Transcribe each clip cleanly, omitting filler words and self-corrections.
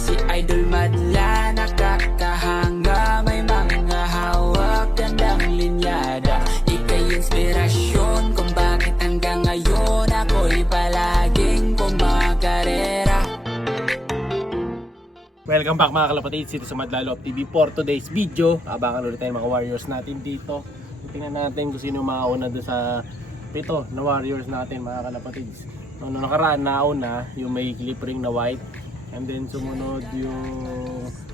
si Idol madla, nakakahanga, may mga hawak, gandang linyada. Ika'y inspirasyon kung bakit hanggang ngayon ako'y palaging kumakarera. Welcome back mga kalapatids, dito sa Madla Love TV. For today's video, abangan ulit tayo mga warriors natin dito. Tingnan natin kung sino mauna doon sa pito na warriors natin mga kalapatids. Noong nakaraan nauna yung may clip ring na white, and then sumunod yung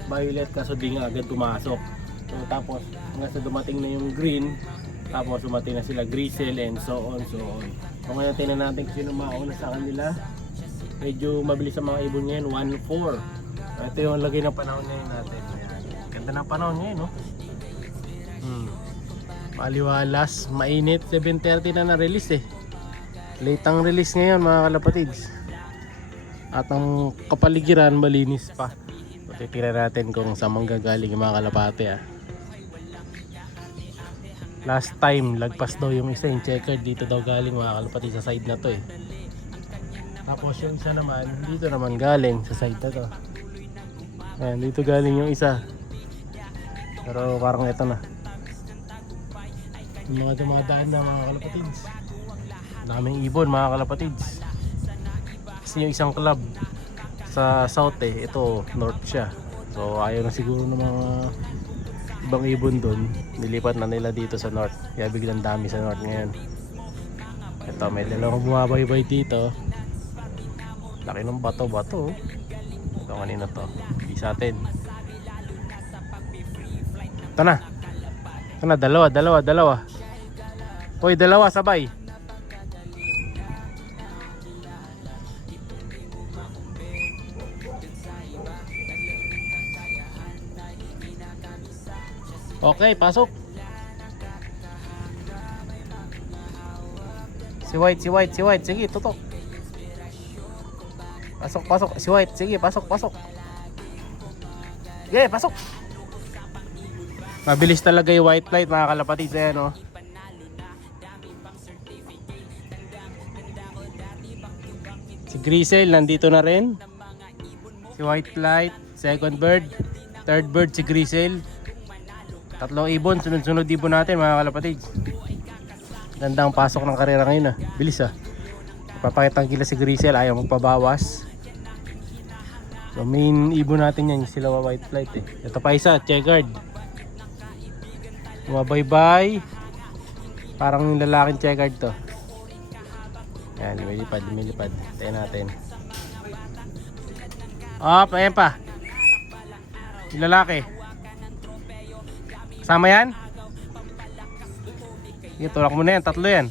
violet, kaso di nga agad pumasok. So tapos hanggang sa dumating na yung green, tapos dumating na sila Grisel and so on. So ngayon tingnan natin kung sino mauna sa kanila. Medyo mabilis ang mga ibon ngayon, 1-4. Ito yung lagay ng panahon ngayon natin. Ganda ng panahon ngayon, no? Maliwalas, mainit. 7:30 na na-release eh. Late ang release ngayon mga kalapatids. At ang kapaligiran malinis pa. Titira natin kung saan manggagaling yung mga kalapate ah. Last time, lagpas daw yung isa yung checker. Dito daw galing mga kalapatids sa side na to eh. Tapos yung isa naman, dito naman galing sa side na to. Ayan, dito galing yung isa. Pero parang ito na. Yung mga dumadaan na mga kalapatids. Daming ibon mga kalapatids. Kasi yung isang club sa south eh, ito north siya. So ayaw na siguro ng mga ibang ibon doon. Nilipat na nila dito sa north. Kaya biglang dami sa north ngayon. Ito may dalawang bumabaybay dito. Laki ng bato-bato. Ito kanina to. Bisa atin. Ito na. Ito na, dalawa. Hoy, dalawa sabay. Okay, pasok. Si White. Sige, tutok. Pasok. Si White, sige, pasok. Sige, pasok. Mabilis talaga yung white flight mga kalapatids. Ayan, oh. Si Grisel nandito na rin. Si White flight, second bird, third bird si Grisel. Tatlong ibon, sunod-sunod ibon natin mga kalapatids. Gandang pasok ng karera ngayon ah. Bilis ah. Papakitang kila si Grisel, ayaw magpabawas. So main ibon natin yan, sila white flight eh. Ito pa isa, checkered. Mabaybay. Parang yung lalaking checkered to. Yan, lumilipad. Tayo natin. Ayan pa. Yung lalaki. Kasama yan? Sige, tulak mo na yan, tatlo yan.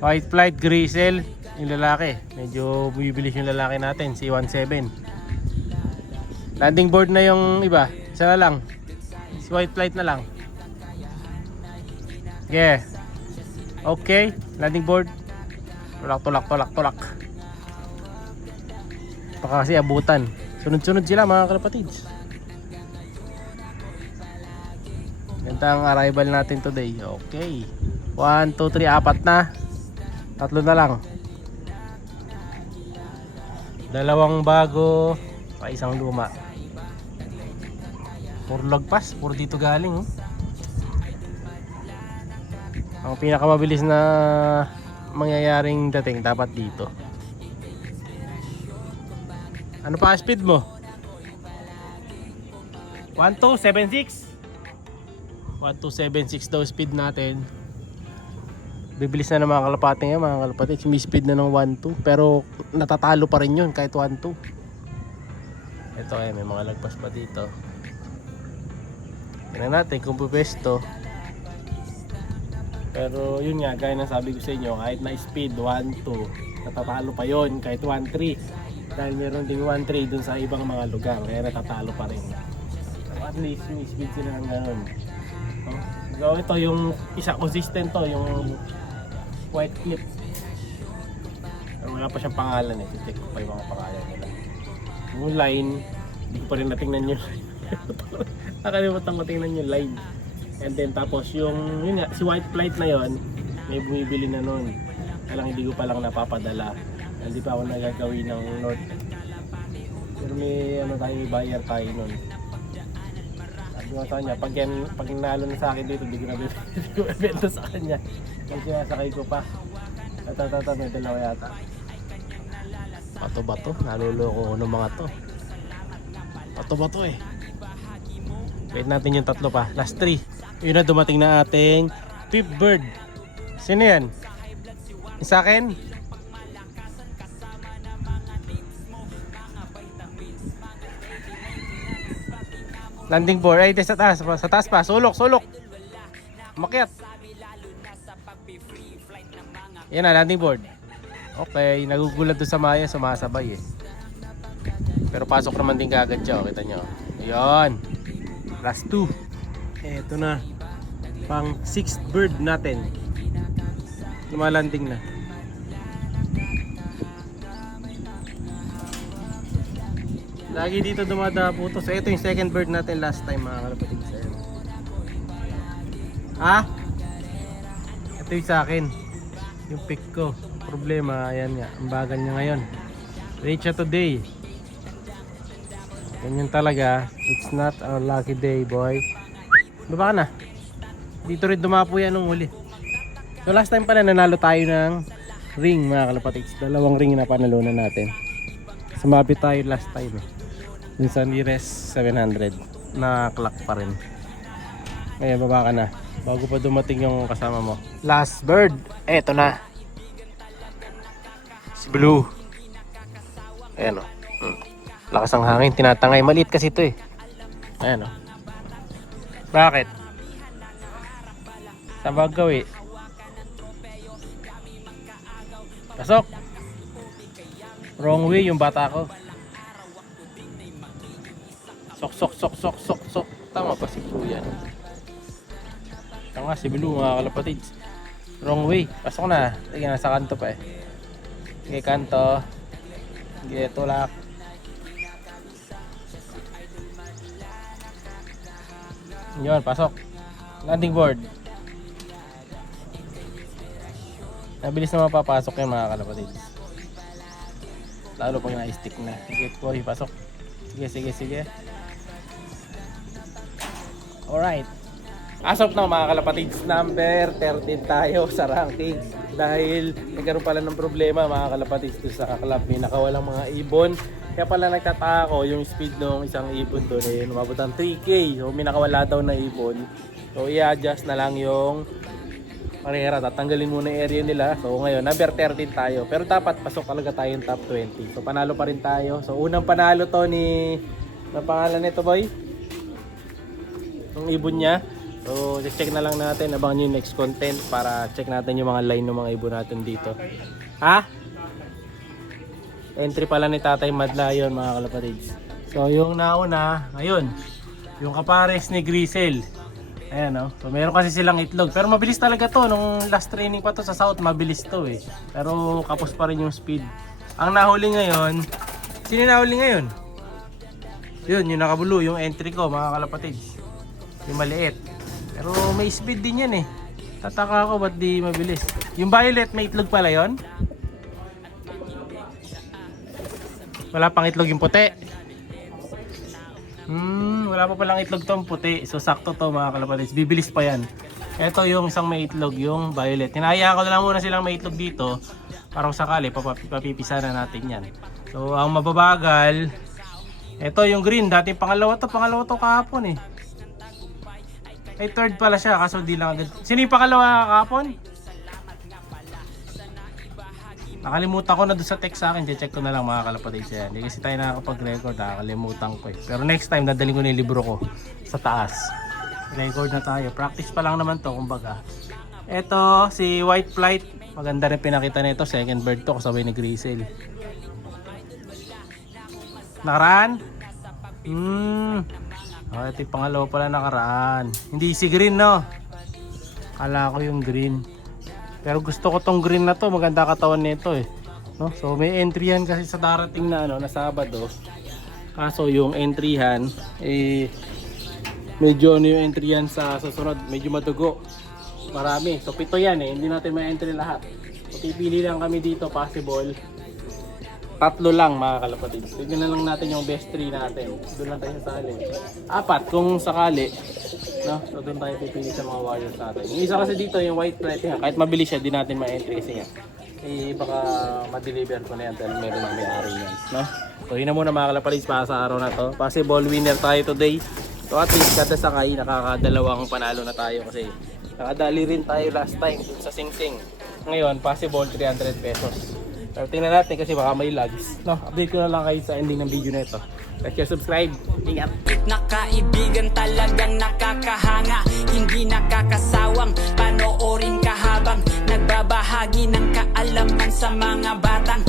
White flight, Grisel, yung lalaki. Medyo bumibilis yung lalaki natin, si 17. Landing board na yung iba. Isa na lang. Si white flight na lang. Yeah. Okay, landing board. Tulak. Baka kasi abutan. Sunod-sunod sila mga kalapatids. Ganda ang arrival natin today. Okay. 1, 2, 3, 4 na. Tatlo na lang. Dalawang bago, pa isang luma. Puro lagpas, puro dito galing. Ang pinakamabilis na mangyayaring dating dapat dito. Ano pa speed mo? 1276. 1276 daw speed natin. Bibilis na ng mga kalapate nga mga kalapate. May speed na ng 12. Pero natatalo pa rin yun kahit 12. Ito eh, may mga lagpas pa dito. Tingnan natin kung pupesto. Pero yun nga, gaya ng sabi ko sa inyo, kahit na speed 1-2, natatalo pa yun kahit 1-3. Dahil meron ding 1-3 dun sa ibang mga lugar, kaya natatalo pa rin. So at least may speed sila ng ganun. So ito yung isa consistent to, yung white clip. Pero wala pa siyang pangalan eh, check ko pa yung mga pangalan nila. Yung line, hindi ko pa rin natingnan yun. Nakalimutan ko tingnan yung line. And then tapos yung yun nga, si white flight na yon, may bumibili na noon. Kaya lang hindi ko pa lang napapadala. Hindi pa ako nagagawin ng north. Pero may ano tayo, may buyer tayo nun. Sabi ko sa kanya, pag nalo na sa akin dito, hindi ko na bibenta sa kanya. Kasi sinasakay ko pa. May dalawa yata. Bato-bato, naluloko ko ng mga to. Bato-bato eh. Wait natin yung tatlo pa. Last 3. Yun na, dumating na ating fifth bird. Sino yan? Yung sa akin? Landing board. Ay, sa taas. Sa taas pa. Sulok. Makiat. Yan na, landing board. Okay, nagugulat doon sa Maya. Sumasabay eh. Pero pasok naman din kagad siya. Kita nyo. Ayan. Last 2. Eto na. Pang 6th bird natin. Lumalanding na. Lagi dito dumadapo to. So ito yung second bird natin last time mga kalapatid. Ha? Ito yung sa akin. Yung pick ko. Problema, ayan nga. Ang bagal niya ngayon. Reach siya today. Ganyan talaga. It's not a lucky day, boy. Baba ka na. Dito rin dumapo yan nung huli. So last time pala nanalo tayo ng ring mga kalapatids. 2 ring na panalunan natin. Sumabit tayo last time eh. Yung sa nearest 700 na clock pa rin. Ngayon baba ka na. Bago pa dumating yung kasama mo. Last bird. Eto na. Si Blue. Ayan o. Lakas ang hangin. Tinatangay. Maliit kasi ito eh. Ayan o. Bakit? Saan ba gawin? Pasok. Wrong way yung bata ko. Sok. Tama pa si Blue yan. Tama si Blue mga kalapatids. Wrong way. Pasok na. Tingnan nasa kanto pa eh. Sige kanto. Sige tulak. Yun, pasok. Landing board. Nabilis na mapapasok yan mga kalapatids. Lalo pag na-stick na. Sige boy, pasok. Sige. Alright. As of now mga kalapatids, number 13 tayo sa rankings. Dahil nagkaroon pala ng problema mga kalapatids doon sa club. May nakawalang mga ibon. Kaya pala nagtataka ko yung speed ng isang ibon doon eh. Umabot ang 3K. So may nakawala daw na ibon. So i-adjust na lang yung parehera. Tatanggalin muna yung area nila. So ngayon number 13 tayo. Pero dapat pasok talaga tayo yung top 20. So panalo pa rin tayo. So unang panalo to ni... Ano pangalan nito boy? Yung ibon niya. So check na lang natin. Abangan nyo yung next content para check natin yung mga line ng mga ibon natin dito. Ha? Entry pala ni Tatay Madla yun mga kalapatids. So yung nauna, ayun. Yung kapares ni Grisel. Ayan o. So meron kasi silang itlog. Pero mabilis talaga to. Nung last training pa to sa South, mabilis to eh. Pero kapos pa rin yung speed. Ang nahuli ngayon, sino nahuli ngayon? Yun, yung nakabulu, yung entry ko mga kalapatids. Yung maliit. Pero may speed din yan eh. Tataka ako ba't di mabilis. Yung violet, may itlog pala yon. Wala pang itlog yung puti. Wala pa palang itlog tong puti. So sakto to mga kalapatids. Bibilis pa yan. Ito yung isang may itlog, yung violet. Hinahayaan ko na lang muna silang may itlog dito. Parang sakali, papipisa na natin yan. So ang mababagal, ito yung green. Dati pangalawa to kahapon eh. Ay third pala siya, kaso di lang agad. Sino yung pangalawa kahapon? Nakalimutan ko na doon sa text sa akin. Check ko na lang mga kalapatids yan. Hindi kasi tayo nakakapag-record. Nakakalimutan ko eh. Pero next time, dadaling ko na yung libro ko sa taas. Record na tayo. Practice pa lang naman to, kumbaga. Ito, si White Flight. Maganda rin pinakita nito. Second bird to, kasabay ni Grisel. Nakaraan? Oh, ito yung pangalawa pala nakaraan. Hindi si green, no? Kala ko yung green. Pero gusto ko tong green na to, maganda katawan nito eh. No? So may entry yan kasi sa darating na na Sabado. Kaso yung entry yan medyo yung entry yan sa susunod, medyo madugo. Marami. So 7 yan eh, hindi natin ma-entry lahat. So pipili lang kami dito possible Tatlo lang mga kalapatids. Tignan na lang natin yung best 3 natin. Doon lang tayo sasali. 4 kung sakali. No? So doon tayo pipili sa mga warriors natin. Yung isa kasi dito yung white knight yan. Kahit mabilis siya, di natin ma-entry kasi yan. Eh baka ma-deliver ko na yan dahil meron ng may-ari yan. No? So yun na muna mga kalapatids para sa araw na to. Possible winner tayo today. So at least kada sakay, nakakadalawang panalo na tayo kasi nakadali rin tayo last time dun sa Sing Sing. Ngayon, possible 300 pesos. So, tingnan natin kasi baka may lags. No, update ko na lang kayo sa ending ng video na ito. Like share, subscribe. Ingat! Na kaibigan talagang nakakahanga, hindi nakakasawang panoorin ka habang nagbabahagi ng kaalaman sa mga batang